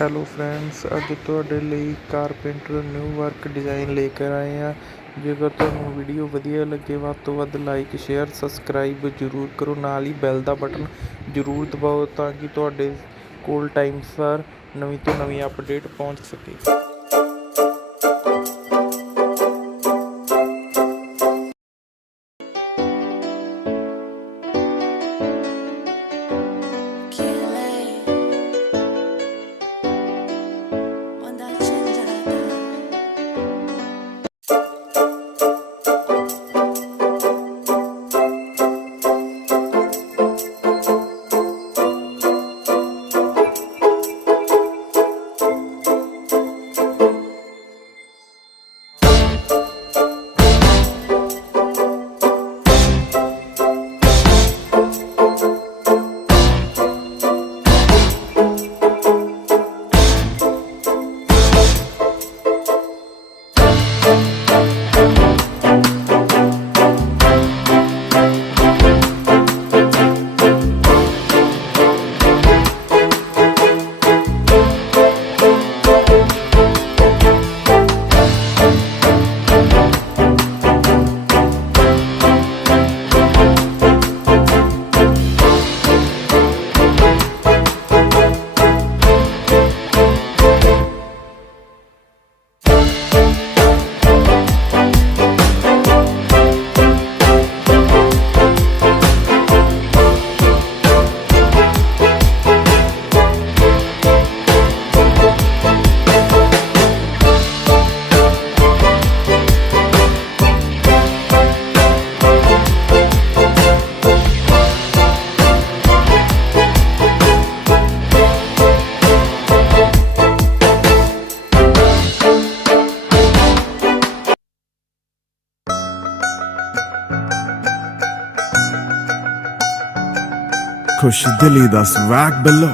Hello friends, ਅੱਜ ਤੁਹਾਡੇ ਲਈ ਕਾਰਪੈਂਟਰ ਨਿਊ ਵਰਕ ਡਿਜ਼ਾਈਨ ਲੈ ਕੇ ਆਏ ਹਾਂ। ਜੇਕਰ ਤੁਹਾਨੂੰ ਵੀਡੀਓ ਵਧੀਆ ਲੱਗੇ, ਵੱਧ ਤੋਂ ਵੱਧ ਲਾਈਕ ਸ਼ੇਅਰ ਸਬਸਕ੍ਰਾਈਬ ਜ਼ਰੂਰ ਕਰੋ। ਨਾਲ ਹੀ ਬੈਲ ਦਾ ਬਟਨ ਜ਼ਰੂਰ ਦਬਾਓ ਤਾਂ ਕਿ ਤੁਹਾਡੇ ਕੋਲ ਟਾਈਮ ਸਿਰ ਨਵੀਂ ਤੋਂ ਨਵੀਂ ਅਪਡੇਟ ਪਹੁੰਚ ਸਕੇ। खुश दिली दा स्वैग बिल्लो